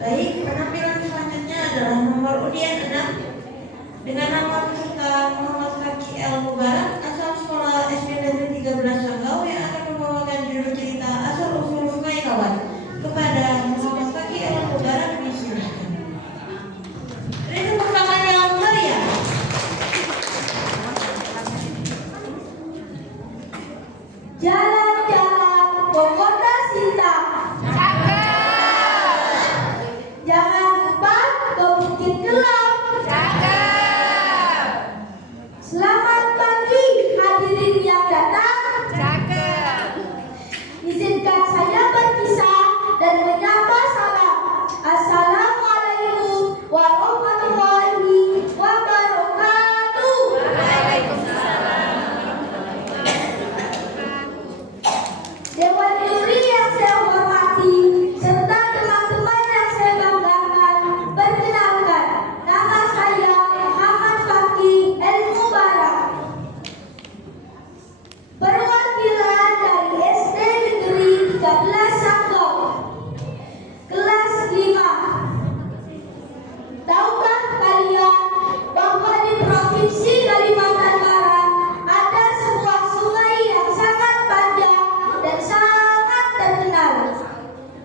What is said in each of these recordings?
Baik, penampilan selanjutnya adalah nomor undian 6 dengan nama peserta Muhammad Fakih El Mubarak, asal sekolah SD Negeri 13 Sanggau, yang akan membawakan judul cerita asal usul Sungai Kawan. Kepada Muhammad Fakih El Mubarak disilahkan. Beri tepuk tangan yang meriah. Jalan-jalan ke kota Sinta. Jangan lupa ke Bukit Kelam. Selamat pagi hadirin yang datang. Izinkan saya berkisah dan menyapa salam. Assalamualaikum warahmatullahi wabarakatuh. Dewan juri yang saya hormati serta teman-teman yang saya banggakan, perkenalkan, nama saya Muhammad Fakih El Mubarak, perwakilan dari SD Negeri 13 Sanggau, kelas 5. Tahukah kalian bahwa di Provinsi Kalimantan Barat ada sebuah sungai yang sangat panjang dan sangat terkenal?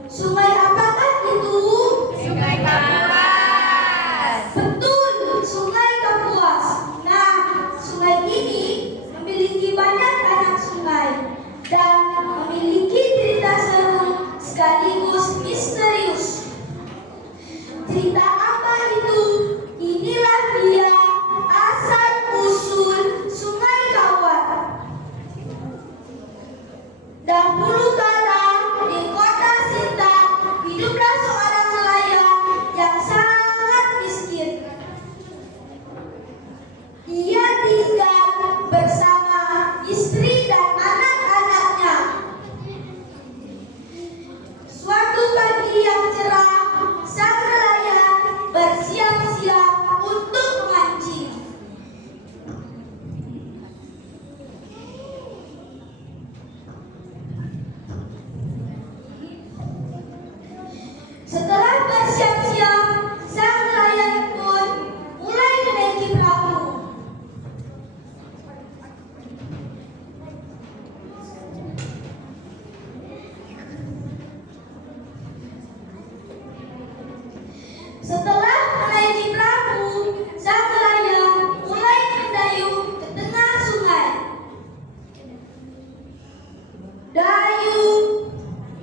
Sungai apakah itu? Sungai Kapuas. Betul, Sungai Kapuas. Nah, sungai ini memiliki banyak anak sungai dan memiliki cerita seru sekaligus misterius. Cerita apa itu? Inilah dia asal usul Sungai Kawan. Dahulu kala di kota Sinta hiduplah seorang nelayan yang sangat miskin. Ia tinggal bersama istri dan anak-anaknya. Suatu pagi yang cerah, sang nelayan bersiap-siap untuk memancing. Setelah bersiap-siap, sang nelayan pun mulai menaiki perahu. Setelah menaiki perahu, sang nelayan mulai mendayung ke tengah sungai. Dayung,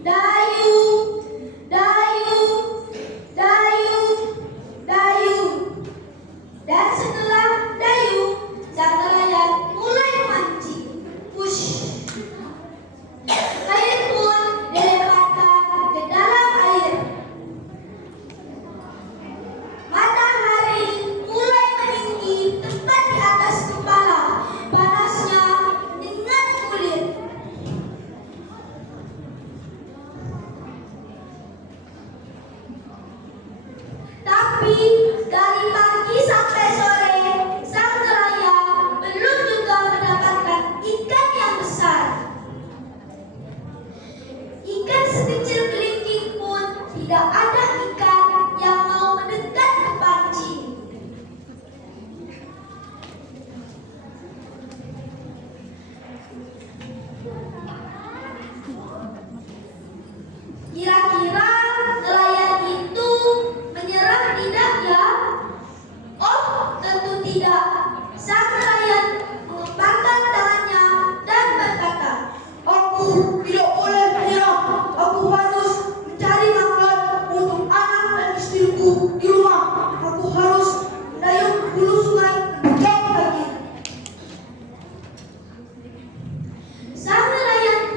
dayung, dayung, dayung, dayung. Dan setelah dayung, sang nelayan mulai memancing. Push. Kain pun dilemparkan ke dalam air. Matahari mulai meninggi tepat di atas kepala, panasnya menyengat kulit. Tapi dari pagi sampai sore, sang nelayan belum juga mendapatkan ikan yang besar. Ikan sekecil kelingking pun tidak ada ikan yang mau mendekat ke pancing. Kira-kira nelayan itu menyerah tidak ya? Oh, tentu tidak. Sang nelayan mengepalkan tangannya dan berkata, "Aku tidak boleh menyerah. Aku harus mencari makan untuk anak dan istriku di rumah. Aku harus mendayung ke hulu sungai jauh lagi." Sang nelayan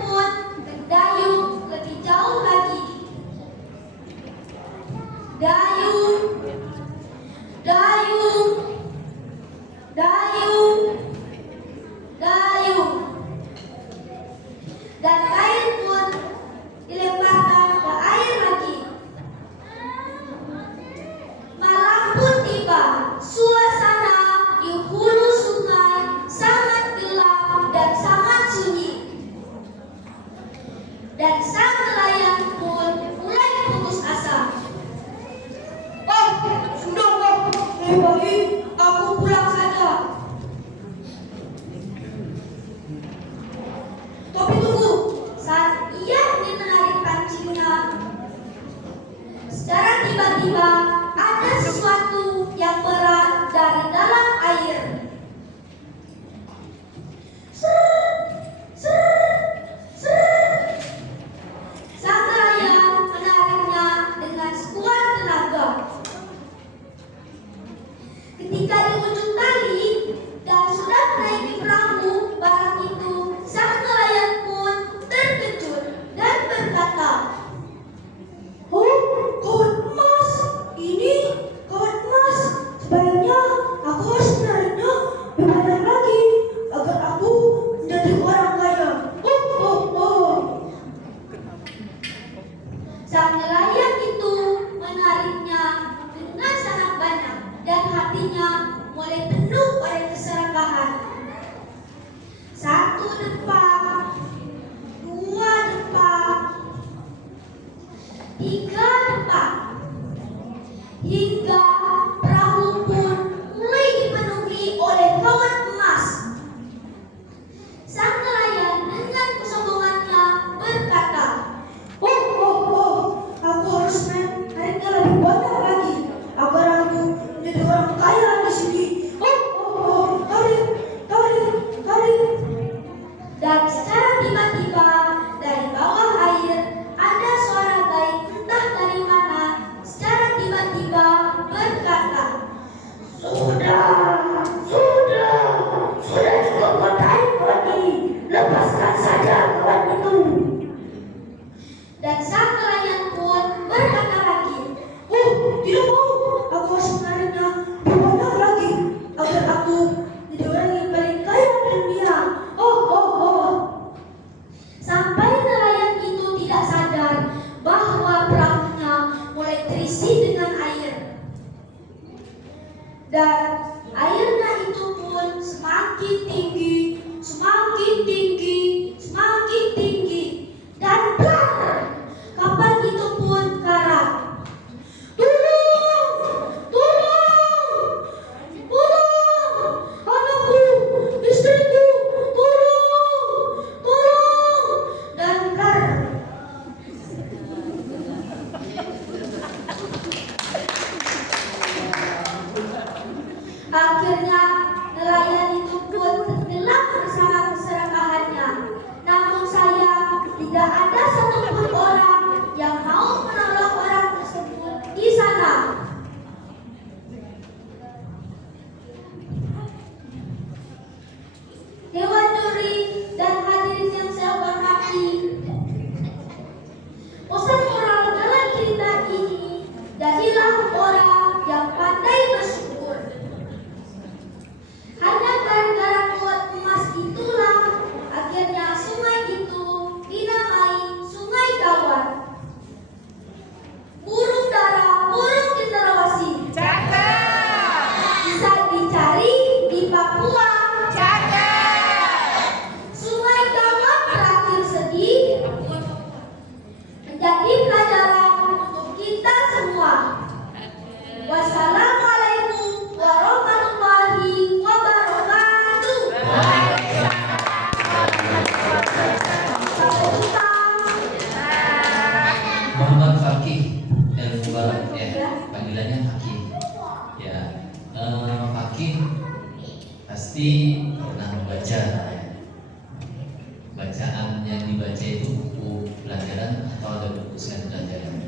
dibaca itu buku pelajaran atau ada buku selain pelajaran?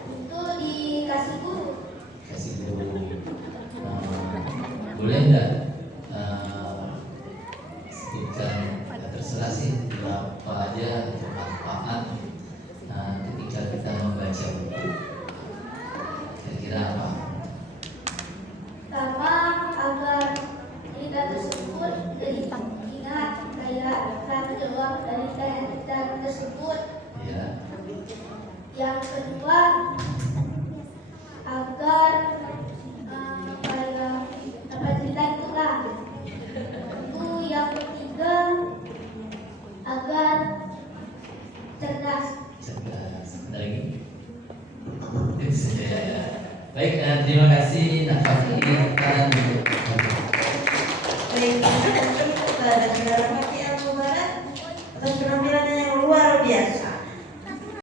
Itu dikasih guru. Kasih guru. Boleh nggak sebutkan, terserah sih berapa aja untuk manfaat ketika kita membaca buku? Kira-kira apa? Pertama, agar cerita tersebut jadi ingat kayak satu jawab dari cerita tersebut. Ya. Yang kedua, agar kayak apa cerita itu lah. Itu yang ketiga, agar cerdas. Cerdas. Ada lagi? Itu saja ya. Baik, terima kasih Nafati dan Baik, terima kasih kepada Saudara Fakih Al Mubarak atas penampilan